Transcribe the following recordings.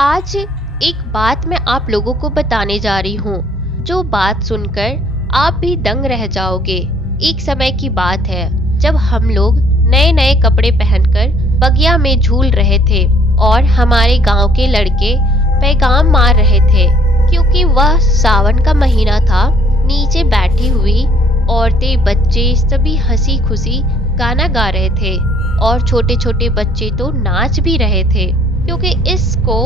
आज एक बात मैं आप लोगों को बताने जा रही हूँ, जो बात सुनकर आप भी दंग रह जाओगे। एक समय की बात है जब हम लोग नए नए कपड़े पहनकर बगिया में झूल रहे थे और हमारे गांव के लड़के पैगाम मार रहे थे, क्योंकि वह सावन का महीना था। नीचे बैठी हुई औरतें, बच्चे सभी हंसी खुशी गाना गा रहे थे और छोटे छोटे बच्चे तो नाच भी रहे थे, क्योंकि इसको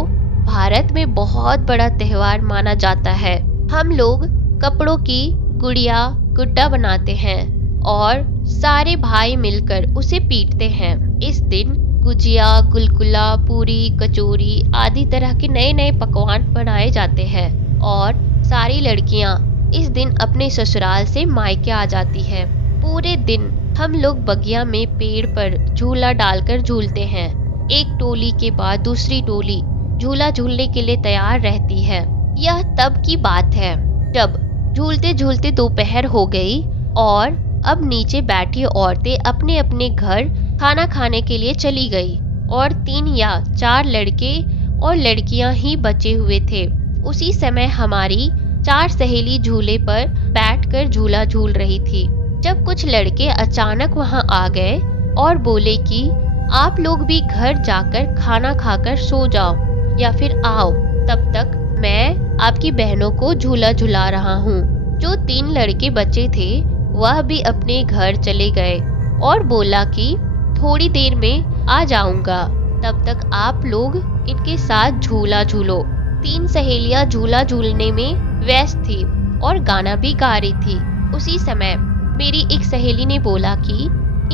भारत में बहुत बड़ा त्योहार माना जाता है। हम लोग कपड़ों की गुड़िया गुड्डा बनाते हैं और सारे भाई मिलकर उसे पीटते हैं। इस दिन गुजिया, गुलगुला, पूरी, कचौरी आदि तरह के नए नए पकवान बनाए जाते हैं और सारी लड़कियां इस दिन अपने ससुराल से मायके आ जाती है। पूरे दिन हम लोग बगिया में पेड़ पर झूला डालकर झूलते हैं। एक टोली के बाद दूसरी टोली झूला झूलने के लिए तैयार रहती है। यह तब की बात है जब झूलते झूलते दोपहर हो गई और अब नीचे बैठी औरतें अपने अपने घर खाना खाने के लिए चली गई और 3 या 4 लड़के और लड़कियां ही बचे हुए थे। उसी समय हमारी 4 सहेली झूले पर बैठकर झूला झूल रही थी, जब कुछ लड़के अचानक वहां आ गए और बोले कि आप लोग भी घर जाकर खाना खाकर सो जाओ या फिर आओ, तब तक मैं आपकी बहनों को झूला झुला रहा हूँ। जो 3 लड़के बचे थे वह भी अपने घर चले गए और बोला कि थोड़ी देर में आ जाऊंगा, तब तक आप लोग इनके साथ झूला झूलो। 3 सहेलियां झूला झूलने में व्यस्त थी और गाना भी गा रही थी। उसी समय मेरी एक सहेली ने बोला कि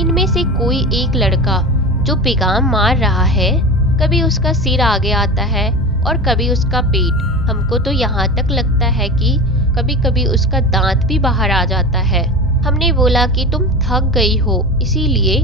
इनमें से कोई एक लड़का जो पैगाम मार रहा है, कभी उसका सिर आगे आता है और कभी उसका पेट। हमको तो यहाँ तक लगता है कि कभी कभी उसका दांत भी बाहर आ जाता है। हमने बोला कि तुम थक गई हो, इसीलिए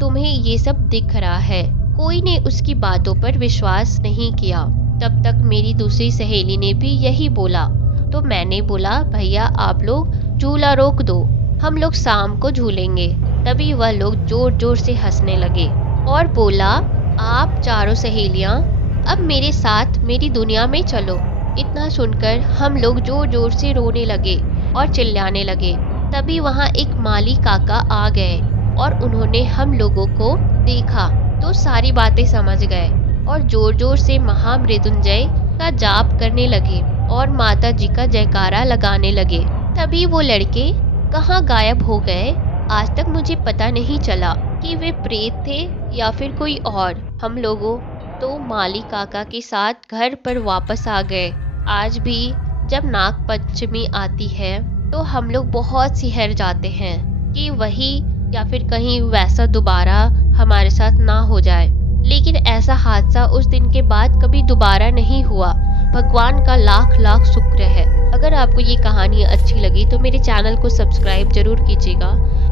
तुम्हें ये सब दिख रहा है। कोई ने उसकी बातों पर विश्वास नहीं किया। तब तक मेरी दूसरी सहेली ने भी यही बोला, तो मैंने बोला भैया आप लोग झूला रोक दो, हम लोग शाम को झूलेंगे। तभी वह लोग जोर जोर से हंसने लगे और बोला आप चारों सहेलियां अब मेरे साथ मेरी दुनिया में चलो। इतना सुनकर हम लोग जोर जोर से रोने लगे और चिल्लाने लगे। तभी वहां एक माली काका आ गए और उन्होंने हम लोगों को देखा तो सारी बातें समझ गए और जोर जोर से महामृत्युंजय का जाप करने लगे और माता जी का जयकारा लगाने लगे। तभी वो लड़के कहाँ गायब हो गए, आज तक मुझे पता नहीं चला कि वे प्रेत थे या फिर कोई और। हम लोगों तो माली काका के साथ घर पर वापस आ गए। आज भी जब नाग पंचमी आती है तो हम लोग बहुत सिहर जाते हैं कि वही या फिर कहीं वैसा दोबारा हमारे साथ ना हो जाए। लेकिन ऐसा हादसा उस दिन के बाद कभी दोबारा नहीं हुआ। भगवान का लाख लाख शुक्र है। अगर आपको ये कहानी अच्छी लगी तो मेरे चैनल को सब्सक्राइब जरूर कीजिएगा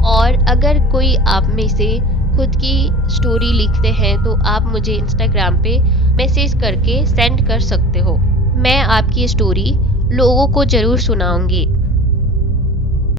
और अगर कोई आप में से खुद की स्टोरी लिखते हैं तो आप मुझे इंस्टाग्राम पे मैसेज करके सेंड कर सकते हो। मैं आपकी स्टोरी लोगों को जरूर सुनाऊंगी।